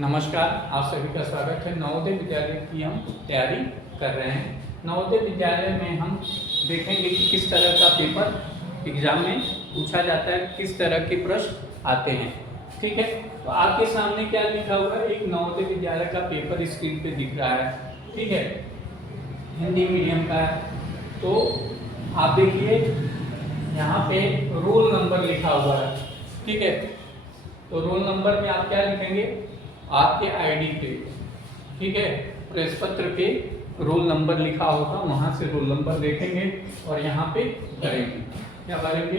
नमस्कार, आप सभी का स्वागत है। नवोदय विद्यालय की हम तैयारी कर रहे हैं। नवोदय विद्यालय में हम देखेंगे कि किस तरह का पेपर एग्जाम में पूछा जाता है, किस तरह के प्रश्न आते हैं। ठीक है, तो आपके सामने क्या लिखा हुआ है, एक नवोदय विद्यालय का पेपर स्क्रीन पे दिख रहा है। ठीक है, हिंदी मीडियम का है। तो आप देखिए यहाँ पे रोल नंबर लिखा हुआ है। ठीक है, तो रोल नंबर में आप क्या लिखेंगे, आपके आईडी पे, ठीक है, प्रश्न पत्र पे रोल नंबर लिखा होगा, वहां से रोल नंबर देखेंगे और यहाँ पे भरेंगे। क्या भरेंगे,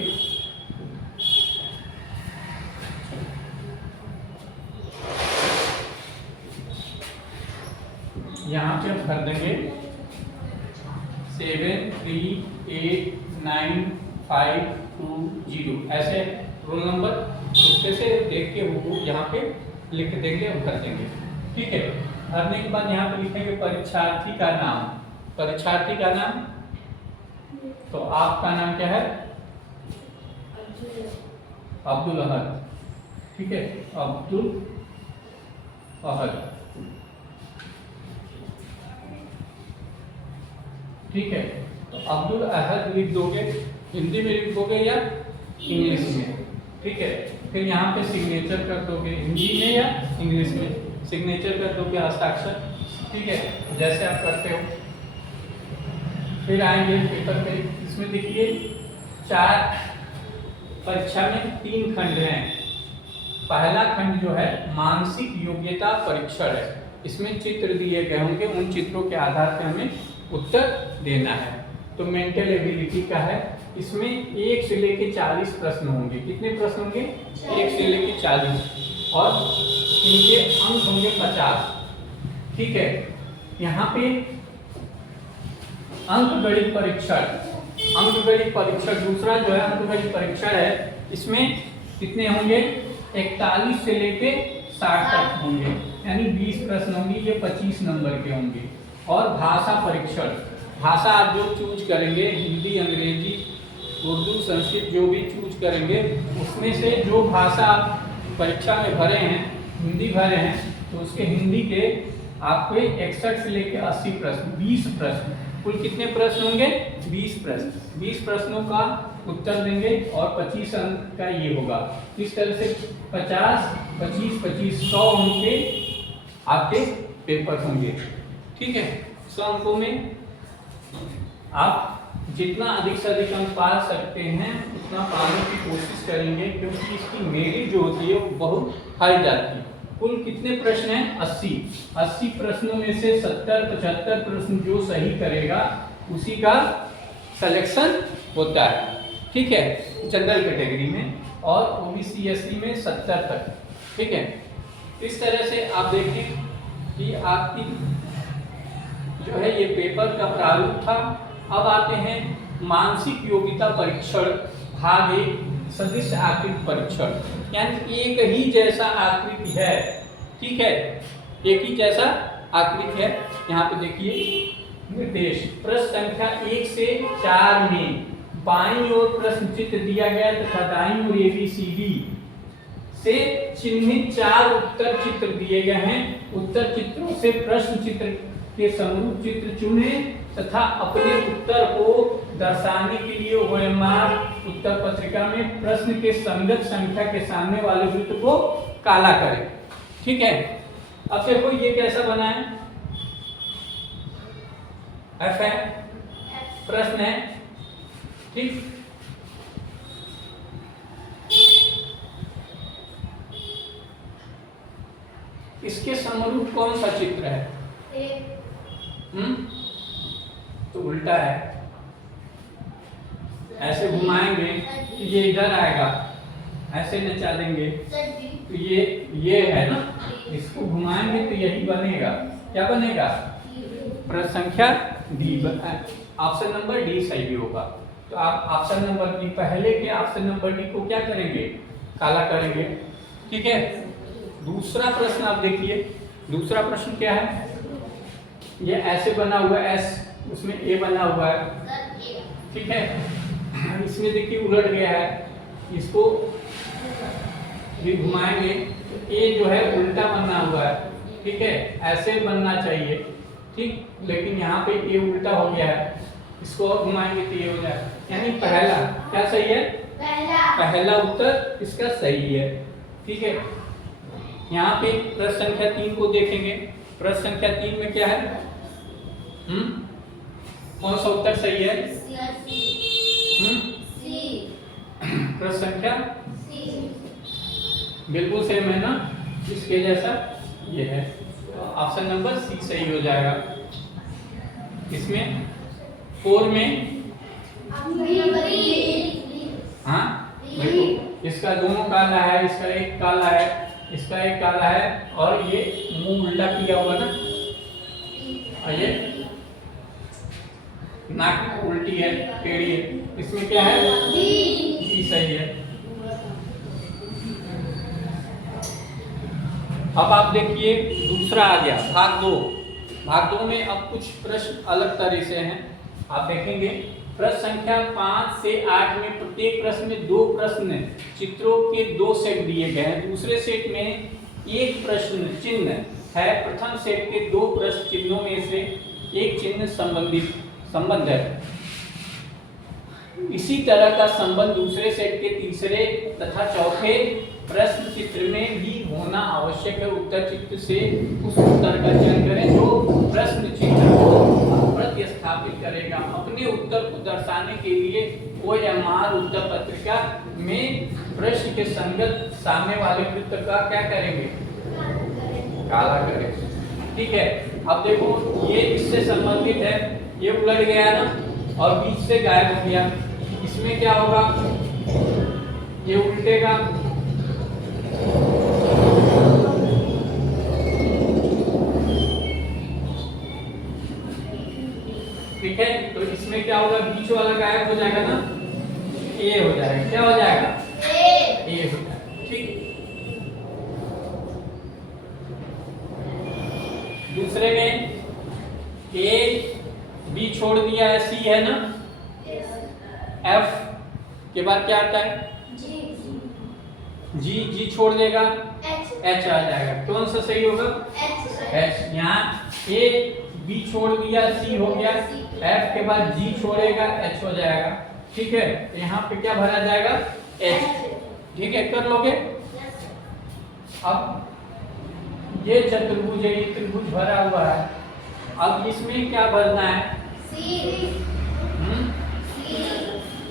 यहाँ पे हम भर देंगे 738952 ऐसे रोल नंबर उसके से देख के वो यहाँ पे लिख देंगे और भर देंगे। ठीक है, भरने के बाद यहाँ पे लिखेंगे परीक्षार्थी का नाम। परीक्षार्थी का नाम, तो आपका नाम क्या है, अब्दुल अहद। ठीक है, अब्दुल अहद। ठीक है, तो अब्दुल अहद लिख दोगे, हिंदी में लिख दोगे या इंग्लिश में। ठीक है, फिर यहाँ पे सिग्नेचर कर दोगे, हिंदी में या इंग्लिश में सिग्नेचर कर दोगे, हस्ताक्षर। ठीक है, जैसे आप करते हो। फिर आएंगे पेपर पे, इसमें देखिए 4 परीक्षा में 3 खंड हैं। पहला खंड जो है मानसिक योग्यता परीक्षण है। इसमें चित्र दिए गए होंगे, उन चित्रों के आधार पर हमें उत्तर देना है। तो मेंटल एबिलिटी का है, इसमें 1 से लेके 40 प्रश्न होंगे। कितने प्रश्न होंगे, 1 से लेके 40, और इनके अंक होंगे 50। ठीक है, यहाँ पे अंकगणित परीक्षण, अंकगणित परीक्षण दूसरा जो है अंकगणित परीक्षण है। इसमें कितने होंगे, 41 से लेके 60 तक होंगे, यानी 20 प्रश्न होंगे, ये 25 नंबर के होंगे। और भाषा परीक्षण, भाषा आप जो चूज करेंगे, हिंदी, अंग्रेजी, उर्दू, संस्कृत, जो भी चूज करेंगे, उसमें से जो भाषा आप परीक्षा में भरे हैं, हिंदी भरे हैं, तो उसके हिंदी के आपको 61 से लेकर 80 प्रश्न, 20 प्रश्न, कुल कितने प्रश्न होंगे, 20 प्रश्न। 20 प्रश्नों का उत्तर देंगे और 25 अंक का ये होगा। इस तरह से 50, 25, 25, 100 अंक के आपके पेपर होंगे। ठीक है, 100 अंकों में आप जितना अधिक से अधिक अंक पा सकते हैं उतना पाने की कोशिश करेंगे, क्योंकि इसकी मेरिट जो होती है वो बहुत हाई जाती है। कुल कितने प्रश्न हैं, 80 प्रश्नों में से 70-75 प्रश्न जो सही करेगा उसी का सिलेक्शन होता है। ठीक है, जनरल कैटेगरी में, और ओबीसी एससी में 70 तक। ठीक है, इस तरह से आप देखें कि आपकी जो है ये पेपर का प्रारूप था। अब आते हैं मानसिक योग्यता परीक्षण भाग 1, सदृश आकृति परीक्षण, यानी एक ही जैसा आकृति है। ठीक है, एक ही जैसा आकृति है। यहाँ पे देखिए निर्देश, प्रश्न संख्या 1 से 4 में बाईं ओर प्रश्न चित्र दिया गया तथा दाईं ओर ABCD से चिन्हित 4 उत्तर चित्र दिए गए हैं। उत्तर चित्रों से प्रश्न चित्र के समरूप चित्र चुने तथा अपने उत्तर को दर्शाने के लिए OMR उत्तर पत्रिका में प्रश्न के संगत संख्या के सामने वाले वृत्त को काला करें। ठीक है, अब देखो ये कैसा बना है, F है, प्रश्न है। ठीक, इसके समरूप कौन सा चित्र है, तो उल्टा है। ऐसे घुमाएंगे तो ये इधर आएगा, ऐसे नचा देंगे तो ये है ना, इसको घुमाएंगे तो यही बनेगा। क्या बनेगा, प्रश्न संख्या D, ऑप्शन नंबर D सही होगा। तो आप ऑप्शन नंबर D, पहले के ऑप्शन नंबर D को क्या करेंगे, काला करेंगे। ठीक है, दूसरा प्रश्न आप देखिए, दूसरा प्रश्न क्या है, ये ऐसे बना हुआ है S, उसमें A बना हुआ है। ठीक है, इसमें देखिए उलट गया है, इसको भी घुमाएंगे तो ए जो है उल्टा बना हुआ है, ठीक है, ऐसे बनना चाहिए, ठीक। लेकिन यहाँ पे ये उल्टा हो गया है, इसको और घुमाएंगे तो ये हो जाएगा, यानी पहला क्या सही है, पहला उत्तर इसका सही है, ठीक है। यहाँ पे प्रश्न संख्या 3 को देखेंगे। प्रश्न संख्या 3 में क्या है, कौन सा उत्तर सही है, प्रश्न संख्या बिल्कुल सेम है ना, इसके जैसा ये है, ऑप्शन नंबर सी सही हो जाएगा। इसमें 4 में हाँ देखो, इसका दोनों काला है, इसका एक काला है, इसका एक काला है, और ये मुंह उल्टा किया हुआ ना, और ये नाक उल्टी है, टेढ़ी है, इसमें क्या है, बी सही है। अब आप देखिए दूसरा आ गया भाग 2। भाग 2 में अब कुछ प्रश्न अलग तरह से हैं, आप देखेंगे। प्रश्न संख्या 5 से 8 में प्रत्येक प्रश्न में 2 प्रश्न चित्रों के 2 सेट दिए गए हैं। दूसरे सेट में एक प्रश्न चिन्ह है, प्रथम सेट के 2 प्रश्न चिन्हों में से एक चिन्ह संबंध है। इसी तरह का संबंध दूसरे सेट के तीसरे तथा चौथे प्रश्न चित्र में भी होना आवश्यक है। उत्तर चित्र से उस उत्तर का चयन करें जो प्रश्न चित्र को प्रतिस्थापित करेगा। अपने उत्तर को दर्शाने के लिए OMR उत्तर पत्रिका में प्रश्न के संगत सामने वाले वृत्त का क्या करेंगे, काला करेंगे, ठीक है। अब देखो ये इससे संबंधित है, ये उलट गया ना और बीच से गायब हो गया, इसमें क्या होगा, ये उल्टेगा, ठीक है। तो इसमें क्या होगा, बीच वाला गायब हो जाएगा ना, ए हो जाएगा, क्या हो जाएगा, ए हो जाएगा, ठीक। दूसरे में ए बी छोड़ दिया है, सी है ना, एफ के बाद क्या आता है, जी, जी छोड़ देगा, एच आ जाएगा। कौन सा सही होगा, एच। यहाँ ए बी छोड़ दिया, सी हो गया, एफ के बाद जी छोड़ेगा, एच हो जाएगा, ठीक है। यहाँ पे क्या भरा जाएगा, एच, ठीक है, कर लोगे। अब ये चतुर्भुज है, ये त्रिभुज भरा हुआ है, अब इसमें क्या भरना है,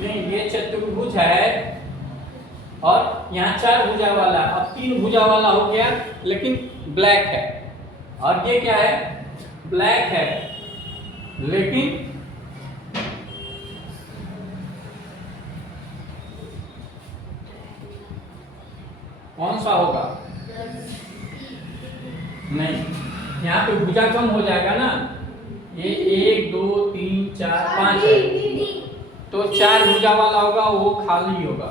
नहीं ये चतुर्भुज है और यहाँ 4 भुजा वाला, अब 3 भुजा वाला हो गया, लेकिन ब्लैक है, और ये क्या है, ब्लैक है, लेकिन कौन सा होगा, नहीं यहाँ पे भुजा कम हो जाएगा ना, ये 1 2 3 4 5 है, तो 4 भुजा वाला होगा, वो खाली होगा,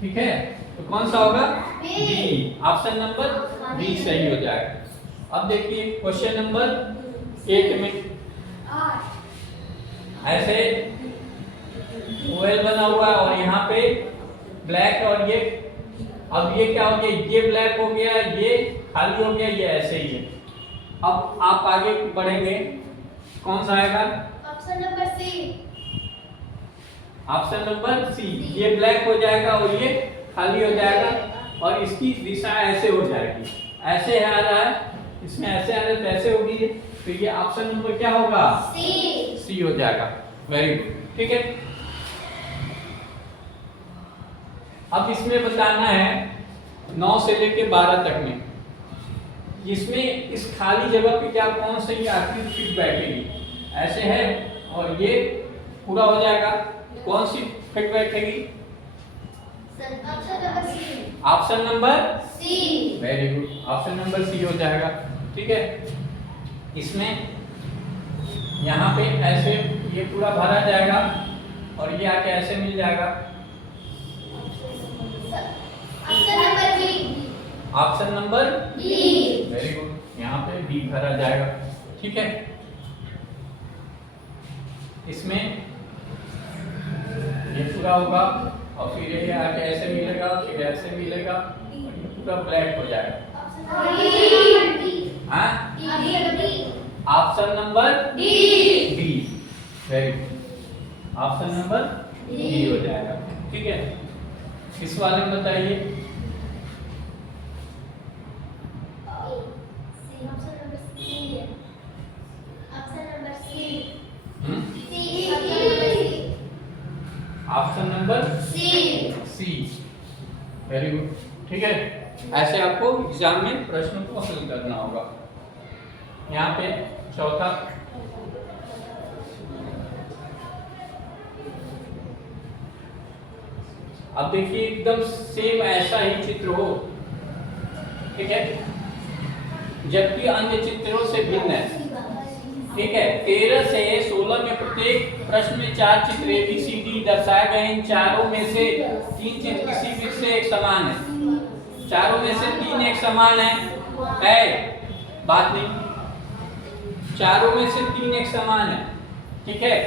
ठीक है। तो कौन सा होगा, बी, ऑप्शन नंबर बी सही हो जाएगा। अब देखिए क्वेश्चन नंबर 8 में ऐसे ओएल बना हुआ और यहाँ पे ब्लैक, और ये अब ये क्या हो गया, ये ब्लैक हो गया, ये खाली हो गया, ये ऐसे ही है। अब आप आगे बढ़ेंगे, कौन सा आएगा, option number C, option number C, ये ब्लैक हो जाएगा और ये खाली हो जाएगा, और इसकी दिशा ऐसे हो जाएगी, ऐसे आ रहा है, इसमें ऐसे आ रहा है तो ऐसे होगी, तो ये ऑप्शन नंबर क्या होगा, सी हो जाएगा, वेरी गुड, ठीक है। अब इसमें बताना है 9 से लेके 12 तक में, इसमें इस खाली जगह पे क्या कौन सी आकृति फिट बैठेगी, ऐसे है और ये पूरा हो जाएगा, कौन सी फिट बैठेगी, option number C, very good, option number C हो जाएगा, ठीक है। इसमें यहाँ पे ऐसे ये पूरा भरा जाएगा और ये आके ऐसे मिल जाएगा, option number B, option number B, very good, यहाँ पे बी भरा जाएगा, ठीक है। इसमें ये पूरा होगा और फिर ये आके ऐसे मिलेगा, फिर ऐसे मिलेगा, और ये पूरा ब्लैक हो जाएगा, हाँ option number D. D. Very good, option number D हो जाएगा। ठीक है, इस वाले में बताइए। Option number C. Option number C. Option number C. C. Very good. ठीक है, ऐसे आपको एग्जाम में प्रश्नों को हल करना होगा। यहाँ पे चौथा, अब देखिए एकदम सेम ऐसा ही चित्र हो, ठीक है, जबकि अन्य चित्रों से भिन्न है। ठीक है, 13 से 16 में प्रत्येक प्रश्न में 4 चित्र ए बी सी डी दर्शाए गए। इन चारों में से 3 चित्र किसी भी से एक समान है। चारों में से 3 एक समान है बात नहीं, चारों में से 3 एक समान है। ठीक है,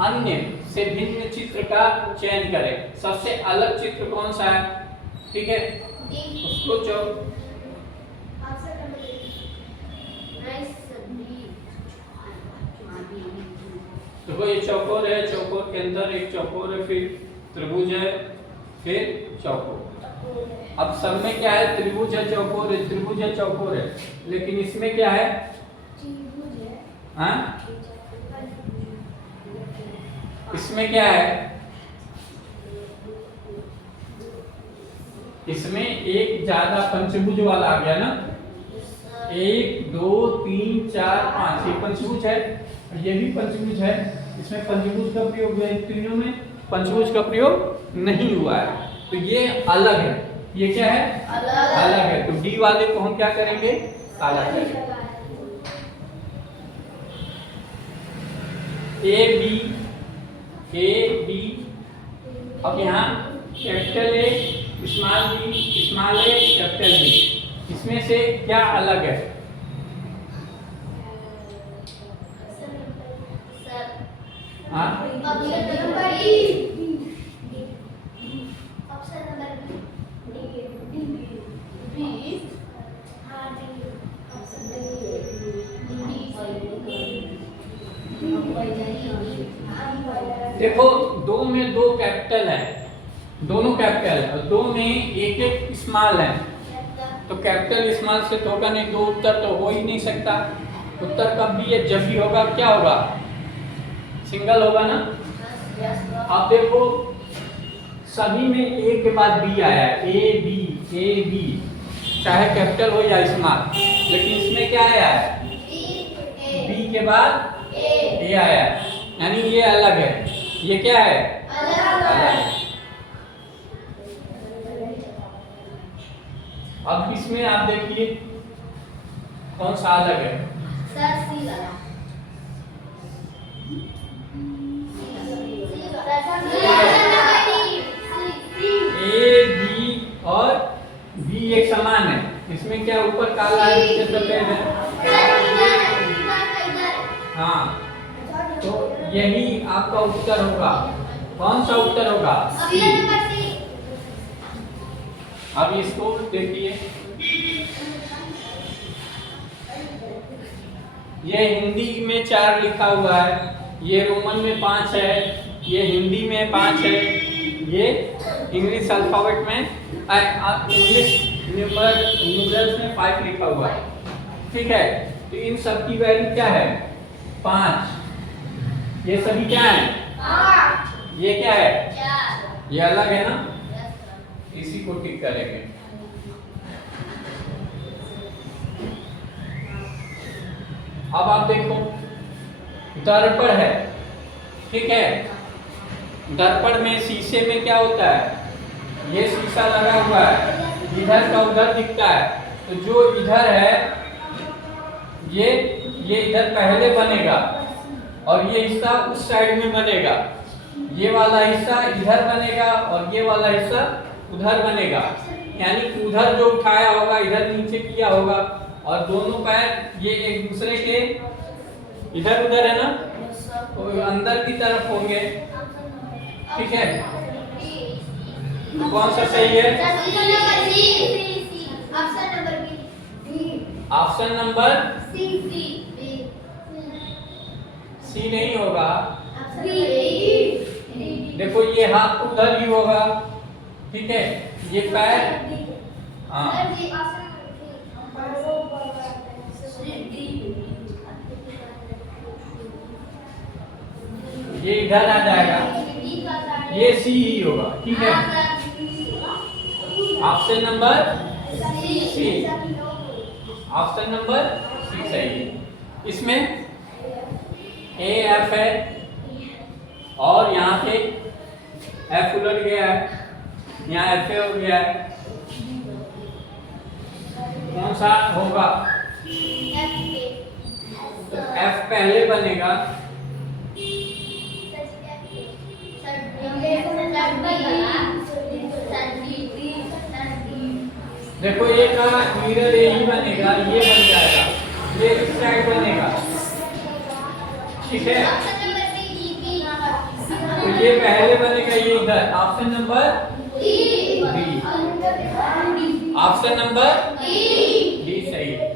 अन्य से भिन्न चित्र का चयन करें। सबसे अलग चित्र कौन सा है? ठीक है, उसको देखो ये चौकोर है, चौकोर के अंदर एक चौकोर है, फिर त्रिभुज है, फिर चौकोर। अब सब में क्या है? त्रिभुज है, चौकोर है, त्रिभुज है, चौकोर है, लेकिन इसमें क्या है? हाँ, इसमें क्या है? इसमें एक ज्यादा पंचभुज वाला आ गया ना, 1 2 3 4 5 ये पंचभुज है, ये भी पंचभुज है। इसमें पंचभुज का प्रयोग हुआ है, तीनों में पंचभुज का प्रयोग नहीं हुआ है, तो ये अलग है। ये क्या है? अलग है। तो डी वाले को हम क्या करेंगे? अलग करेंगे। ए बी, अब यहाँ capital A, small B, small A, capital B, इसमें से क्या अलग है? हाँ, option number D. Option number D. हाँ डी। ऑप्शन देखो दो में दो कैपिटल है, दोनों कैपिटल है, और दो में एक एक स्मॉल है, तो कैपिटल स्मॉल से तो होगा नहीं, दो उत्तर तो हो ही नहीं सकता। उत्तर कब भी है? जब भी होगा क्या होगा? सिंगल होगा ना। अब देखो सभी में ए के बाद बी आया है, ए बी, चाहे कैपिटल हो या स्मॉल, लेकिन इसमें क्या आया है? बी के बाद ए आया है, यानी ये अलग है। ये क्या है? अलग है। अब इसमें आप देखिए कौन सा अलग है? ए बी और बी एक समान है, इसमें क्या ऊपर काला है, नीचे सफेद है। हाँ, तो यही आपका उत्तर होगा। कौन सा उत्तर होगा? अब इसको देखिए, ये हिंदी में 4 लिखा हुआ है, ये रोमन में 5 है, ये हिंदी में 5 है, ये इंग्लिश अल्फाबेट में इंग्लिश न्यूमरल्स में 5 लिखा हुआ है। ठीक है, तो इन सब की वैल्यू क्या है? 5। ये सभी क्या है? ये क्या है? ये अलग है ना, इसी को टिक करेंगे। अब आप देखो दर्पण है, ठीक है, दर्पण में शीशे में क्या होता है? ये शीशा लगा हुआ है, इधर का उधर दिखता है, तो जो इधर है ये इधर पहले बनेगा और ये हिस्सा उस साइड में बनेगा, ये वाला हिस्सा इधर बनेगा और ये वाला हिस्सा उधर बनेगा, यानी कि उधर जो उठाया होगा इधर नीचे किया होगा, और दोनों पैर ये एक दूसरे के इधर उधर है ना, तो अंदर की तरफ होंगे। ठीक है, तो कौन सा सही है? ऑप्शन नंबर सी नहीं होगा। डी। देखो ये हाथ तो उधर ही होगा, ठीक है, ये पैर, हाँ सर जी ये इधर आ जाएगा, ये सी ही होगा, ठीक है। Option number C, option number C सही है। इसमें ए एफ है और यहाँ पे एफ उलट गया है, यहाँ एफ ए हो गया है, कौन सा होगा? तो एफ पहले बनेगा, देखो ये का मिरर यही बनेगा, ये बन जाएगा, ये इस साइड बनेगा, ठीक है। तो ये पहले बनेगा, ये इधर। Option number D, option number D सही है।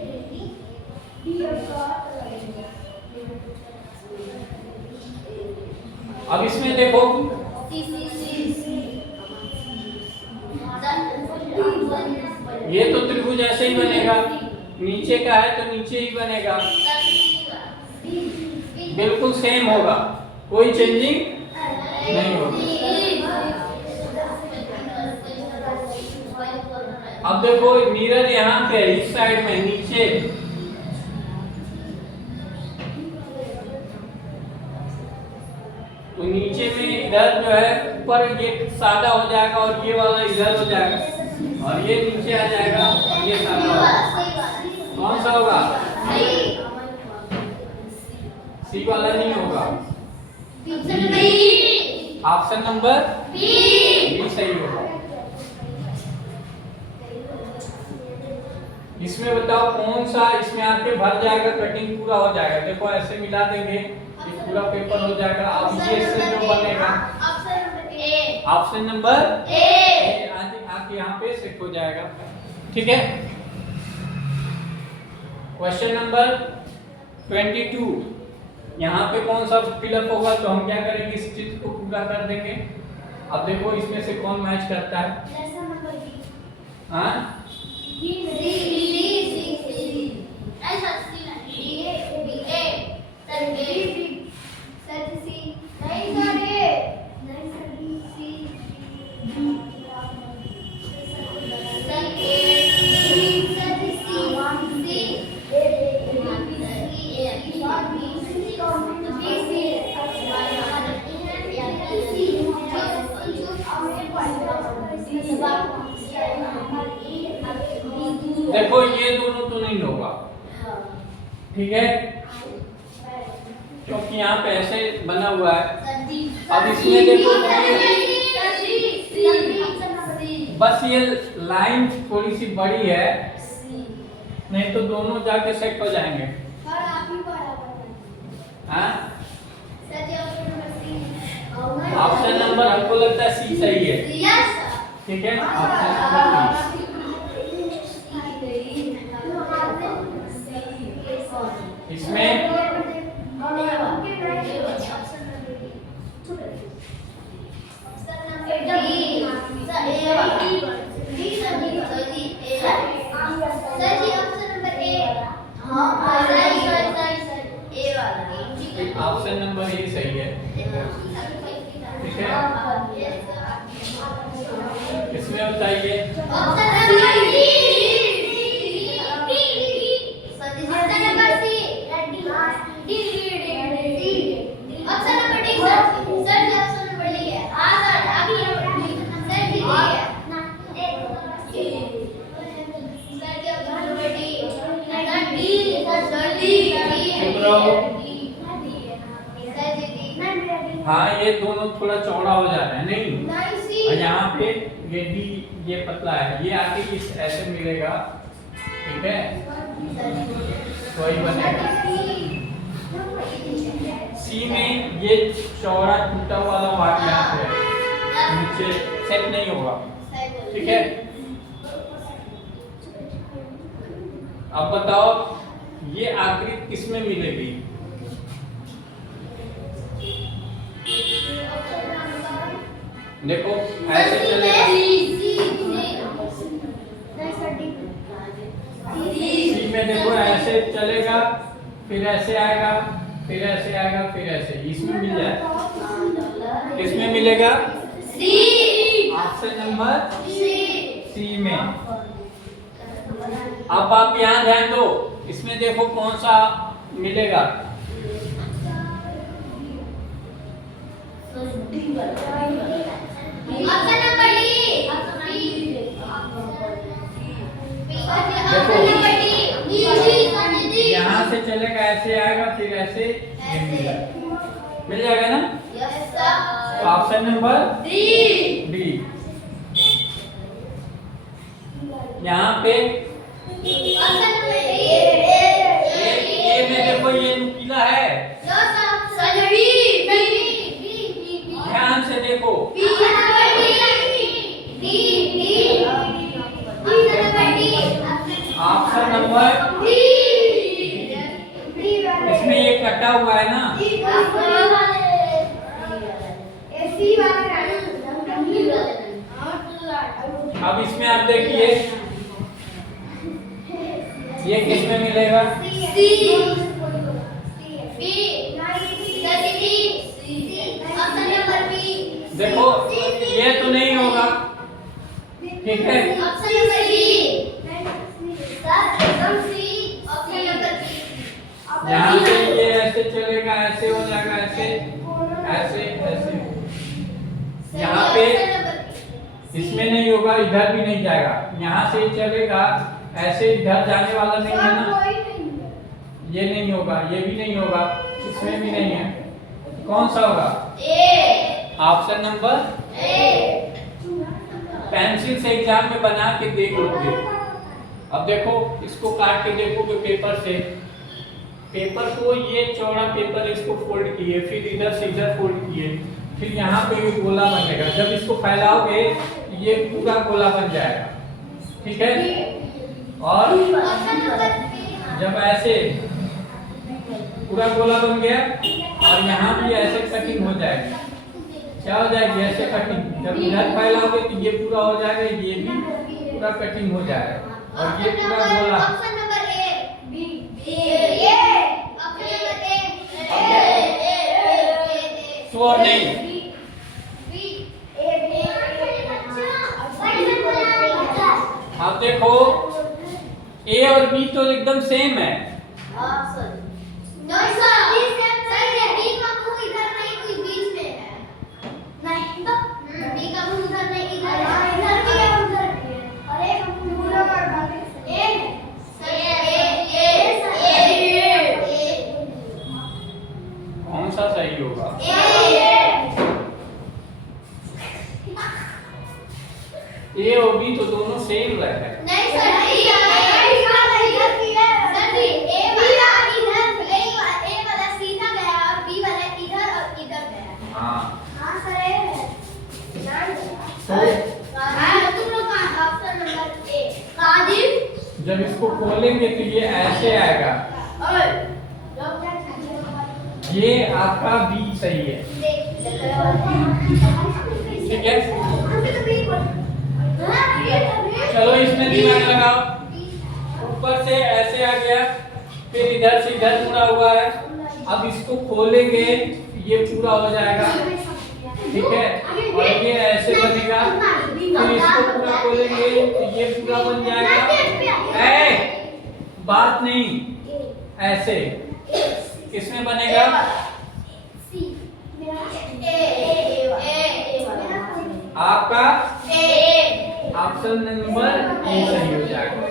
अब इसमें देखो ये तो त्रिभुज ऐसे ही बनेगा, नीचे का है तो नीचे ही बनेगा, बिल्कुल सेम होगा, कोई चेंजिंग नहीं होगी। अब देखो मिरर यहाँ पे इस साइड में नीचे, तो नीचे में इधर जो है ऊपर ये सादा हो जाएगा और ये वाला इधर हो जाएगा और ये नीचे आ जाएगा और ये सादा होगा। कौन सा होगा? सी वाला नहीं होगा, ऑप्शन नंबर बी सही होगा। इसमें बताओ कौन सा इसमें आके भर जाएगा, कटिंग पूरा हो जाएगा। देखो ऐसे मिला देंगे, ये पूरा पेपर हो जाएगा। अब ये से जो बनेगा ऑप्शन नंबर ए आके यहाँ पे सेट हो जाएगा, ठीक है। क्वेश्चन नंबर 22, यहाँ पे कौन सा फिलअप होगा, तो हम क्या करेंगे, इस चित्र को पूरा कर देंगे। अब देखो इसमें से कौन मैच करता है, हाँ देखो ये दोनों तो नहीं होगा, ठीक है, क्योंकि यहाँ पे ऐसे बना हुआ है। अब इसमें देखो बस ये लाइन थोड़ी सी बड़ी है, नहीं तो दोनों जाके सेट हो जाएंगे। हाँ ऑप्शन नंबर हमको लगता है सी सही है, ठीक है। ऑप्शन नंबर इसमें ऑप्शन नंबर ए सही है, ठीक है। इसमें बताइए हाँ ये दोनों थोड़ा चौड़ा हो जा रहा है, नहीं और यहाँ पे ये डी ये पतला है, ये आके इस ऐसे मिलेगा, ठीक है, वही बनेगा। सी में ये चौड़ा टूटा वाला वाट यहाँ पे नीचे सेट नहीं होगा, ठीक है। अब बताओ ये आकृति किसमें मिलेगी, देखो ऐसे चलेगा, सी में देखो ऐसे चलेगा, फिर ऐसे आएगा, फिर ऐसे आएगा, फिर ऐसे, इसमें मिल जाए, इसमें मिलेगा ऑप्शन नंबर सी में। अब आप यहाँ ध्यान दो, इसमें देखो कौन सा मिलेगा। यहाँ से चलेगा, ऐसे आएगा, फिर ऐसे मिल जाएगा ना। Option number D. यहाँ पे ए में देखो ये नुकीला है, ध्यान से देखो। ऑप्शन नंबर, इसमें ये कटा हुआ है ना, अब इसमें आप देखिए ये किस में मिलेगा, देखो ये तो नहीं होगा, ठीक है। यहाँ से ये ऐसे चलेगा, ऐसे हो जाएगा, ऐसे ऐसे ऐसे, यहाँ पे इसमें नहीं होगा, इधर भी नहीं जाएगा, यहाँ से चलेगा ऐसे, इधर जाने वाला नहीं है ना, ये नहीं होगा, ये भी नहीं होगा, इसमें भी नहीं है, कौन सा होगा? Option number A. पेंसिल से एग्जाम में बना के देख लोगे। अब देखो इसको काट के देखोगे पेपर से, पेपर को ये चौड़ा पेपर इसको फोल्ड किए, फिर इधर से इधर फोल्ड किए, फिर यहाँ पे ये गोला बनेगा, जब इसको फैलाओगे ये पूरा गोला बन जाएगा, ठीक है। और जब ऐसे पूरा गोला बन गया और यहाँ भी ऐसे कटिंग हो जाएगी, क्या हो जाएगी? ऐसे कटिंग। जब इधर फैलाओगे तो ये पूरा हो जाएगा, ये भी पूरा कटिंग हो जाएगा और ये पूरा गोला। श्योर नहीं? आप देखो ए और बी तो एकदम सेम है। कौन सा सही होगा? ए और बी तो दोनों सेम रहते हैं। नहीं सर, ए वाला सीधा गया और बी वाला इधर और इधर गया। हाँ सर, ए है। तुम लोग का ऑप्शन नंबर ए। कादिर, जब इसको खोलेंगे तो ये ऐसे आएगा, ये आपका बी सही है, ठीक है। चलो इसमें दिमाग लगाओ, ऊपर से ऐसे आ गया, फिर इधर से इधर मुड़ा हुआ है, अब इसको खोलेंगे ये पूरा हो जाएगा, ठीक है। और ये ऐसे बनेगा, फिर इसको पूरा खोलेंगे तो ये पूरा बन जाएगा। बात नहीं, ऐसे किसमें बनेगा? आपका ऑप्शन नंबर ए सही हो जाएगा।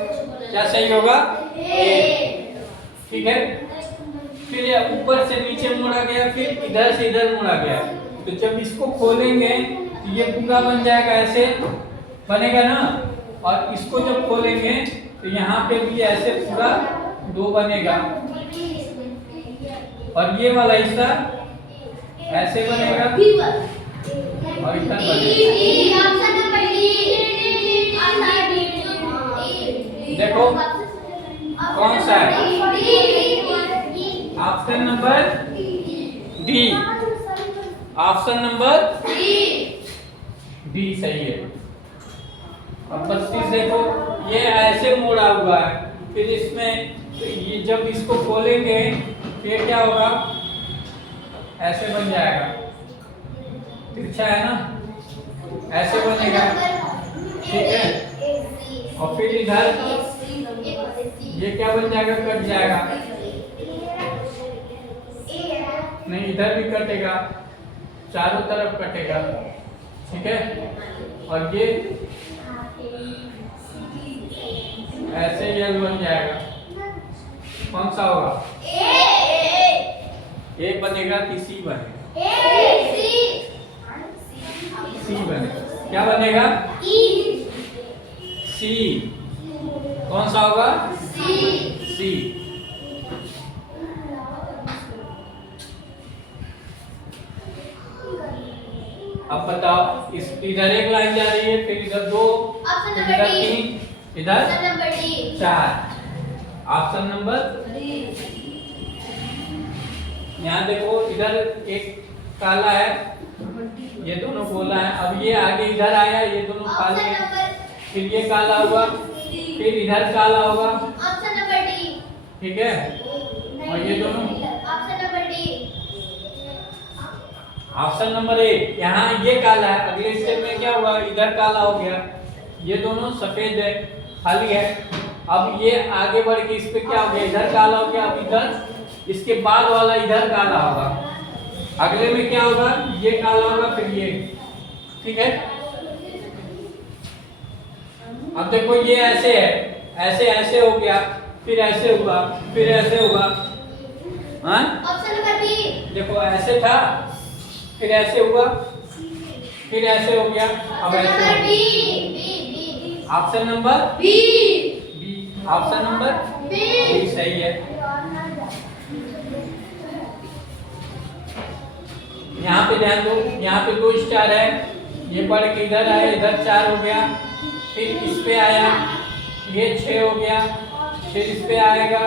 क्या सही होगा? ए, ठीक है। फिर ये ऊपर से नीचे मोड़ा गया, फिर इधर से इधर मोड़ा गया, तो जब इसको खोलेंगे तो ये पूरा बन जाएगा, ऐसे बनेगा ना। और इसको जब खोलेंगे तो यहाँ पे भी ऐसे पूरा दो बनेगा, और ये वाला हिस्सा ऐसे बनेगा और इधर बनेगा। देखो कौन सा है? Option number D. Option number D सही है। अब 32 देखो, ये ऐसे मोड़ा हुआ है, फिर इसमें ये जब इसको खोलेंगे फिर क्या होगा, ऐसे बन जाएगा, तिरछा है ना, ऐसे बनेगा, ठीक है। और फिर इधर ये क्या बन जाएगा, कट जाएगा, नहीं इधर भी कटेगा, चारों तरफ कटेगा, ठीक है। और ये ऐसे यल बन जाएगा, कौन सा होगा, ए बनेगा कि सी बनेगा, सी बनेगा, क्या बनेगा, सी, कौन सा होगा, सी। अब बताओ, इस इधर एक लाइन जा रही है, फिर इधर 2, फिर इधर 3, इधर 4, ऑप्शन नंबर। यहाँ देखो, इधर एक काला है, ये दोनों गोला है, अब ये आगे इधर आया, ये दोनों काले हैं, फिर ये काला हुआ, फिर इधर काला होगा, ठीक है। और ये दोनों ऑप्शन नंबर ए, यहाँ ये काला है, अगले स्टेप में क्या हुआ, इधर काला हो गया, ये दोनों सफेद है, खाली है। अब ये आगे बढ़ के इस पे क्या हो गया, इधर काला हो गया, अब इधर इसके बाद वाला इधर काला होगा, अगले में क्या होगा, ये काला होगा, फिर ये, ठीक है। अब देखो ये ऐसे है, ऐसे ऐसे हो गया, फिर ऐसे हुआ, फिर ऐसे हुआ, हाँ देखो ऐसे था, फिर ऐसे हुआ, फिर ऐसे हो गया, अब ऐसे हो गया। Option number B, option number B सही है। यहाँ पे ध्यान दो, यहाँ पे 2 स्टार है, ये बढ़ के इधर आया, इधर 4 हो गया, फिर इस पे आया, ये 6 हो गया, फिर इस पे आएगा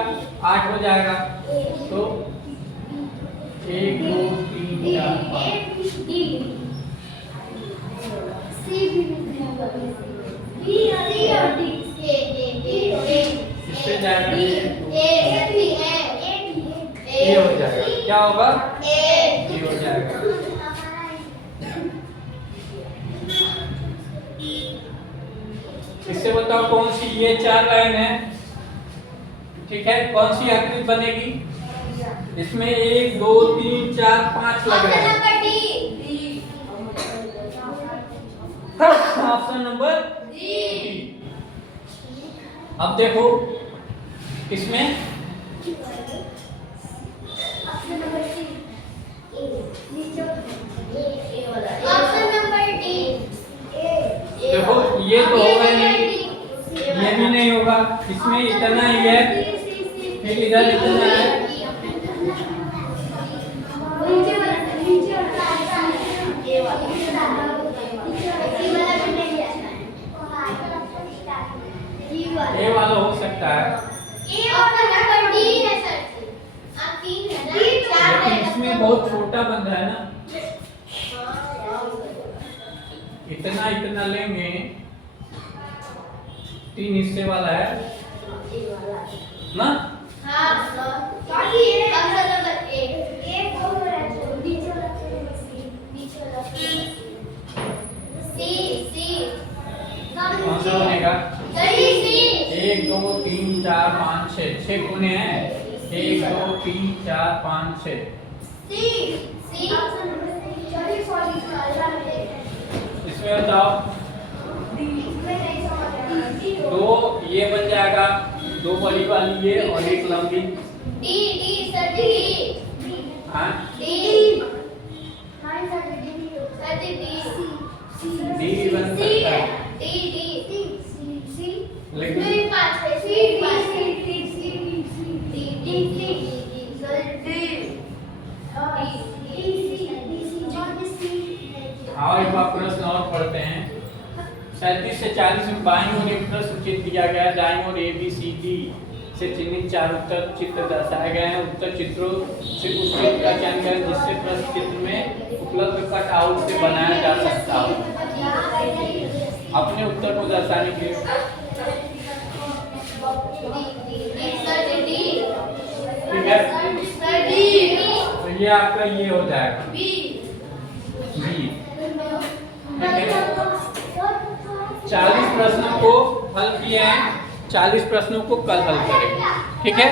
8 हो जाएगा, तो 1 2 3 4 5 इस पे जाएगा, ए हो जाएगा, क्या होगा, ए हो जाएगा। इससे बताओ कौन सी, ये 4 लाइन है, ठीक है, कौन सी आकृति बनेगी, इसमें 1 2 3 4 5 लग रहे हैं, ऑप्शन नंबर डी। अब देखो इसमें देखो, ये तो होगा नहीं, ये भी नहीं होगा, इसमें इतना ही है, फिर इधर इतना है, ए वाला हो सकता है, लेकिन इसमें बहुत छोटा बंदा है ना, इतना इतना लेंगे, 3 हिस्से वाला है ना, कौन सा बनेगा, 1 2 3 4 5 6 कोने हैं, 1 2 3 4 5 6, इसमें बताओ 2 ये बन जाएगा, 2 बड़ी वाली ये और 1 लंबी, हाँ डी बन सकता है, आओ एक बार प्रश्न और पढ़ते हैं। 37 से 40 में बाईं ओर एक प्रश्न चित्र दिया गया है, दाईं ओर ए बी सी डी से चिन्हित 4 उत्तर चित्र दर्शाए गए हैं। उत्तर चित्रों से उस चित्र का चयन करें जिससे प्रश्न चित्र में उपलब्ध कट आउट से बनाया जा सकता हो। अपने उत्तर को दर्शाने के लिए। ठीक है, तो ये आपका ये हो जाएगा बी। ठीक है, 40 प्रश्नों को हल किए हैं, 40 प्रश्नों को कल हल करेंगे। ठीक है,